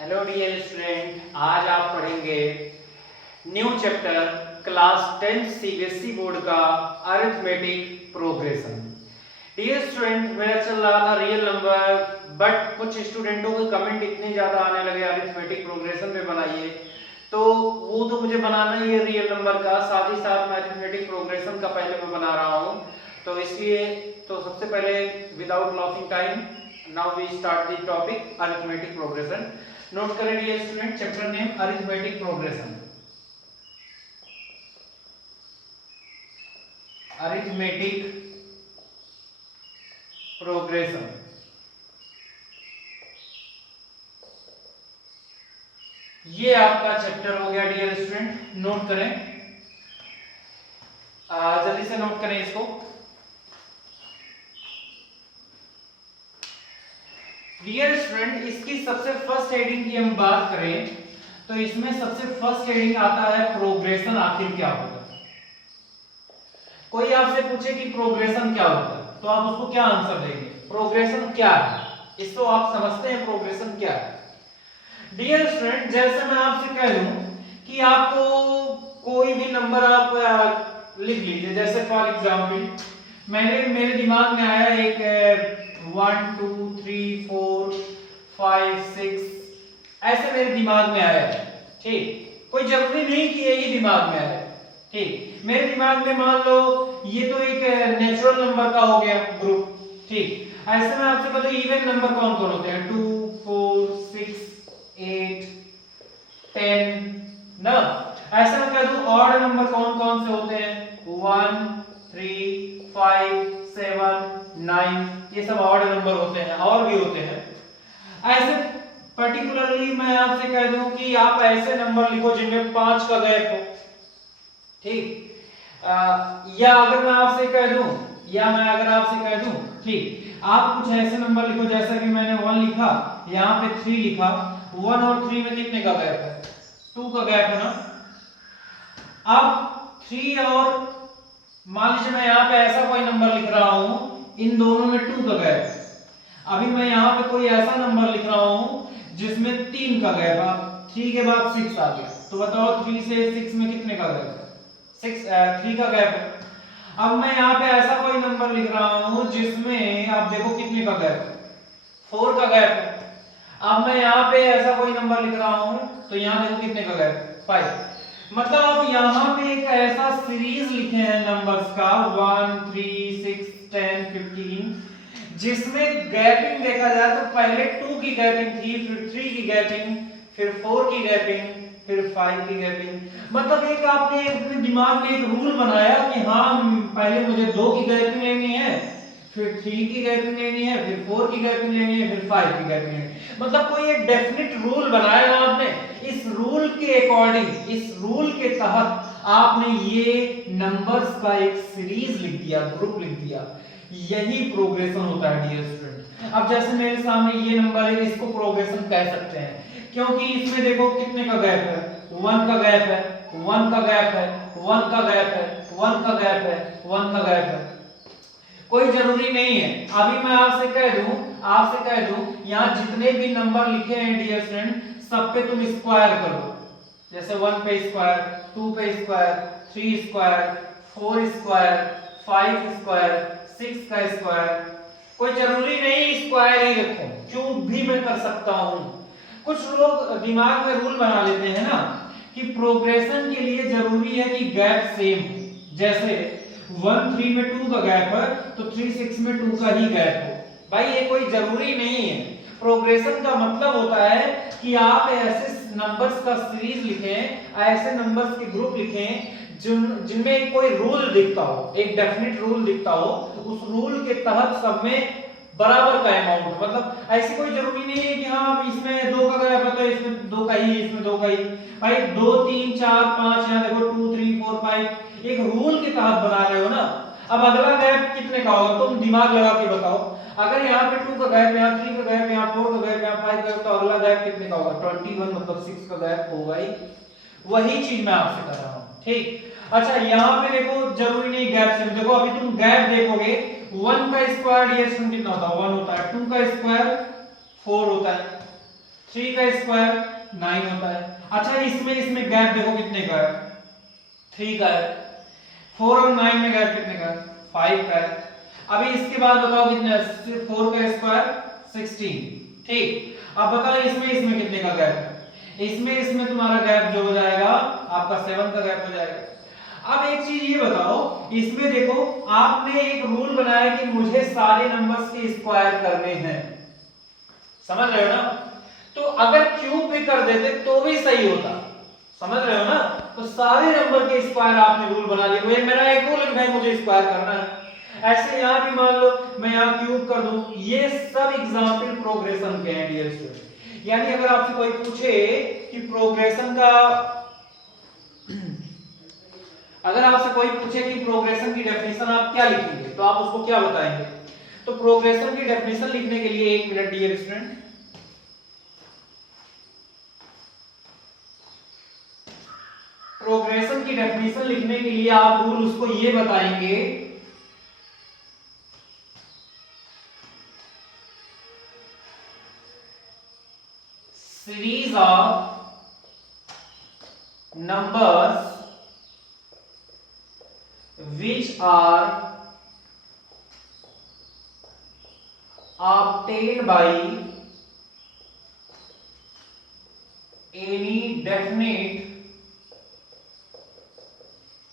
Hello dear student, आज आप पढ़ेंगे new chapter class 10 CBSE board का अरिथमेटिक प्रोग्रेशन। डियर स्टूडेंट, मेरा चल रहा था रियल नंबर, बट कुछ स्टूडेंटों के कमेंट इतने ज्यादा आने लगे अरिथमेटिक प्रोग्रेशन पे बनाइए, तो वो तो मुझे बनाना ही है रियल नंबर का, साथ ही साथ मैं अरिथमेटिक प्रोग्रेशन का पहले मैं बना रहा हूँ। तो इसलिए तो सबसे पहले without losing time now we start the topic arithmetic progression. Note करें dear student, chapter name arithmetic progression. Arithmetic progression ये आपका चैप्टर हो गया डियर स्टूडेंट। नोट करें, जल्दी से नोट करें इसको। डियर स्टूडेंट, इसकी सबसे फर्स्ट हेडिंग की हम बात करें तो इसमें सबसे फर्स्ट हेडिंग आता है प्रोग्रेशन आखिर क्या होता है। कोई आपसे पूछे कि प्रोग्रेशन क्या होता है तो आप उसको क्या आंसर देंगे? प्रोग्रेशन क्या है, इसको आप समझते हैं प्रोग्रेशन क्या है? डियर स्टूडेंट, जैसे मैं आपसे कह दूं कि आपको कोई भी नंबर आप लिख लीजिए, जैसे फॉर एग्जांपल मेरे दिमाग में आया एक 1 2 3 4 5 6 ऐसे मेरे दिमाग में आया है। ठीक, कोई जरूरी नहीं कि यही दिमाग में आया। ठीक, मेरे दिमाग में मान लो ये तो एक नेचुरल नंबर का हो गया ग्रुप। ठीक, ऐसे में आपसे बताओ इवन नंबर कौन कौन होते हैं? 2 4 6 8 10 ना। ऐसे में कह दूं ऑड नंबर कौन कौन से होते हैं? 1 3 5 7 9, ये सब ऑड नंबर होते हैं, और भी होते हैं। ऐसे पर्टिकुलरली मैं आपसे कह दूं कि आप ऐसे नंबर लिखो जिनमें 5 का गैप हो। ठीक, या अगर मैं आपसे कह दूं ठीक, आप कुछ ऐसे नंबर लिखो जैसा कि मैंने 1 लिखा, यहाँ पे 3 लिखा। 1 और 3 में कितने का गैप है? 2 का गैप है ना। अब 3 और मान लीजिए मैं यहाँ पे ऐसा कोई नंबर लिख रहा हूं, इन दोनों में 2 का गैप है। अभी मैं यहाँ पे कोई ऐसा नंबर लिख रहा हूं जिसमें 3 का गैप है, 3 के बाद 6 आ गया, तो बताओ 3 से 6 में कितने का गैप है? 3 का गैप है। अब मैं यहाँ पे ऐसा कोई नंबर लिख रहा हूं जिसमें आप देखो कितने का गैप है? 4 का गैप है। अब मैं यहाँ पे ऐसा कोई नंबर लिख रहा हूं तो यहाँ देखो कितने का गैप है? 5। मतलब आप यहाँ पे एक ऐसा सीरीज लिखे हैं नंबर्स का 1 3 6 10 15, जिसमें गैपिंग देखा जाए तो पहले 2 की गैपिंग थी, फिर 3 की गैपिंग, फिर 4 की गैपिंग, फिर 5 की गैपिंग। मतलब एक आपने अपने दिमाग में एक रूल बनाया कि हाँ पहले मुझे 2 की गैपिंग लेनी है, फिर 3 की गैपिंग लेनी है, फिर 4 की गैपिंग लेनी है, फिर 5 की गैपिंग लेनी है। मतलब कोई एक डेफिनेट रूल बनाया ना आपने, इस रूल के अकॉर्डिंग, इस रूल के तहत आपने ये नंबर्स का एक सीरीज लिख दिया, ग्रुप लिख दिया। यही प्रोग्रेशन होता है डियर स्टूडेंट। अब जैसे मेरे सामने ये नंबर है, इसको प्रोग्रेशन कह सकते हैं क्योंकि इसमें देखो कितने का गैप है? 1 का गैप है, 1 का गैप है, 1 का गैप है, 1 का गैप है, 1 का गैप है। कोई जरूरी नहीं है। अभी मैं आपसे कह दूं यहाँ जितने भी नंबर लिखे हैं डियर स्टूडेंट, सब पे तुम स्क्वायर करो। जैसे 1 पे स्क्वायर, 2 पे स्क्वायर, 3 स्क्वायर, 4 स्क्वायर, 5 स्क्वायर, 6 का स्क्वायर। कोई जरूरी नहीं स्क्वायर ही रखो, क्यूब भी मैं कर सकता हूं। कुछ लोग दिमाग में रूल बना लेते हैं ना कि प्रोग्रेशन के लिए जरूरी है कि गैप सेम हो। जैसे 1 3 में 2 का गैप है तो 3 6 में 2 का ही गैप हो। भाई ये कोई जरूरी नहीं है। प्रोग्रेशन का मतलब होता है कि आप ऐसे नंबर्स का सीरीज लिखें, ऐसे नंबर्स के ग्रुप लिखें जिनमें कोई रूल दिखता हो, एक डेफिनेट रूल दिखता हो, उस रूल के तहत सब में बराबर का अमाउंट। मतलब ऐसी कोई जरूरी नहीं है कि हाँ इसमें 2 का गैप है तो इसमें 2 का ही, इसमें 2 का ही। भाई 2 3 4 5, यहाँ देखो 2 3 4 5, एक रूल के तहत बना रहे हो ना। अब अगला गैप कितने का होगा तुम दिमाग लगा के बताओ। अगर यहाँ पे 2 का गैप, यहाँ 3 का गैप, यहाँ 4 का गैप, यहाँ 5 का गैप, तो अगला गैप कितने का होगा? 21, मतलब 6 का गैप होगा ही। वही चीज मैं आपसे कर रहा हूँ। ठीक, अच्छा यहाँ पे देखो जरूरी नहीं गैप से, देखो अभी तुम गैप देखोगे 1 का स्क्वायर डियर कितना होता है? 1 होता है। 2 का स्क्वायर 4 होता है, 3 का स्क्वायर 9 होता है। अच्छा इसमें गैप देखो कितने का है, 3 का है। 4 और 9 में गैप कितने का है, 5 का है। अभी इसके बाद बताओ कितना है, 4 का स्क्वायर 16। ठीक, अब बताओ इसमें कितने का गैप है, इसमें तुम्हारा गैप जो हो जाएगा आपका 7 का गैप हो जाएगा। अब एक चीज ये बताओ, इसमें देखो आपने एक रूल बनाया कि मुझे सारे नंबर्स के स्क्वायर करने हैं, समझ रहे हो ना। तो अगर क्यूब भी कर देते तो भी सही होता, समझ रहे हो ना। तो सारे नंबर के स्क्वायर आपने रूल बना दिया, ये मेरा एक रूल है भाई मुझे स्क्वायर करना है। ऐसे यहां भी मान लो मैं यहां क्यूब कर दूं, ये सब एग्जांपल प्रोग्रेशन के हैं डियर स्टूडेंट। यानी अगर आपसे कोई पूछे कि प्रोग्रेशन का, अगर आपसे कोई पूछे कि प्रोग्रेशन की डेफिनेशन आप क्या लिखेंगे तो आप उसको क्या बताएंगे। तो प्रोग्रेशन की डेफिनेशन लिखने के लिए 1 मिनट डियर स्टूडेंट। प्रोग्रेशन की डेफिनेशन लिखने के लिए आप रूल उसको ये बताएंगे, series of numbers which are obtained by any definite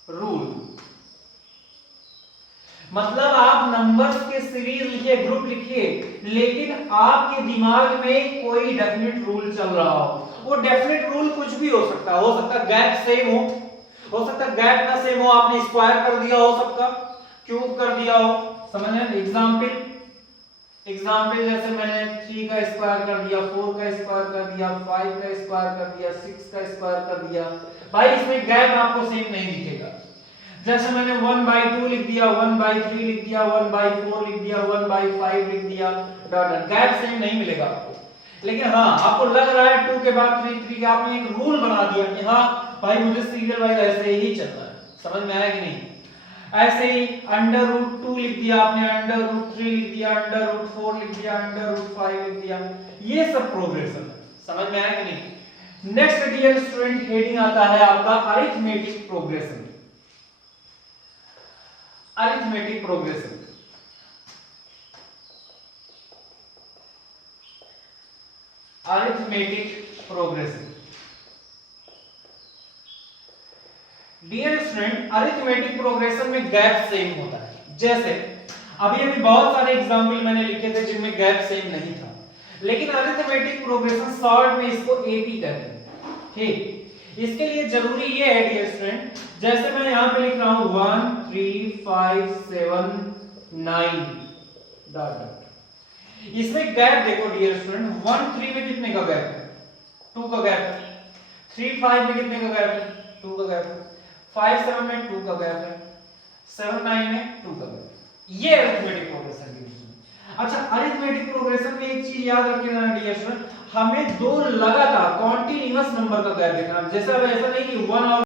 rule। मतलब आप नंबर्स के सीरीज लिखिए, ग्रुप लिखिए, लेकिन आपके दिमाग में कोई डेफिनेट रूल चल रहा हो। वो डेफिनेट रूल कुछ भी हो सकता है, गैप सेम हो सकता है गैप ना सेम हो, आपने स्क्वायर कर दिया हो सकता, क्यूब कर दिया हो, समझ रहे हैं। एग्जाम्पल जैसे मैंने 3 का स्क्वायर कर दिया, 4 का स्क्वायर कर दिया, 5 का स्क्वायर कर दिया, 6 का स्क्वायर कर दिया, भाई इसमें गैप आपको सेम नहीं दिखेगा। जैसे मैंने 1/2 लिख दिया, 1/3 लिख दिया, 1/4 लिख दिया, 1/5 लिख दिया, डॉट गैप सेम नहीं मिलेगा आपको। लेकिन हाँ आपको लग रहा है 2 के बाद 3 के, आपने एक रूल बना दिया कि हाँ भाई मुझे सीरियल वाइज ऐसे ही चलना है, समझ में आया कि नहीं। ऐसे ही √2 लिख दिया आपने, √3 लिख दिया, √4 लिख दिया, √5 लिख दिया, ये सब प्रोग्रेशन है, समझ में आया कि नहीं। नेक्स्ट डियर स्टूडेंट हेडिंग आता है आपका arithmetic progression. Arithmetic progression, arithmetic progression. Dear student arithmetic progression में गैप सेम होता है। जैसे अभी बहुत सारे एग्जांपल मैंने लिखे थे जिनमें गैप सेम नहीं था, लेकिन अरिथमेटिक प्रोग्रेशन शॉर्ट में इसको एपी कहते हैं। ठीक, इसके लिए जरूरी ये है डियर स्टूडेंट, जैसे मैं यहां पे लिख रहा हूं 1 3 5 7 9 डॉट डॉट, इसमें गैप देखो डियर स्टूडेंट, 1 3 में कितने का गैप है, 2 का गैप है। 3 5 में कितने का गैप है, 2 का गैप है। 5 7 में 2 का गैप है, 7 9 में 2 का गैप। ये अरिथमेटिक प्रोग्रेशन की। अच्छा अरिथमेटिक प्रोग्रेशन में एक चीज याद रखना डियर स्टूडेंट, हमें दो लगातार कॉन्टिन्यूअस नंबर का गैप देखना। जैसे अब ऐसा नहीं कि 1 और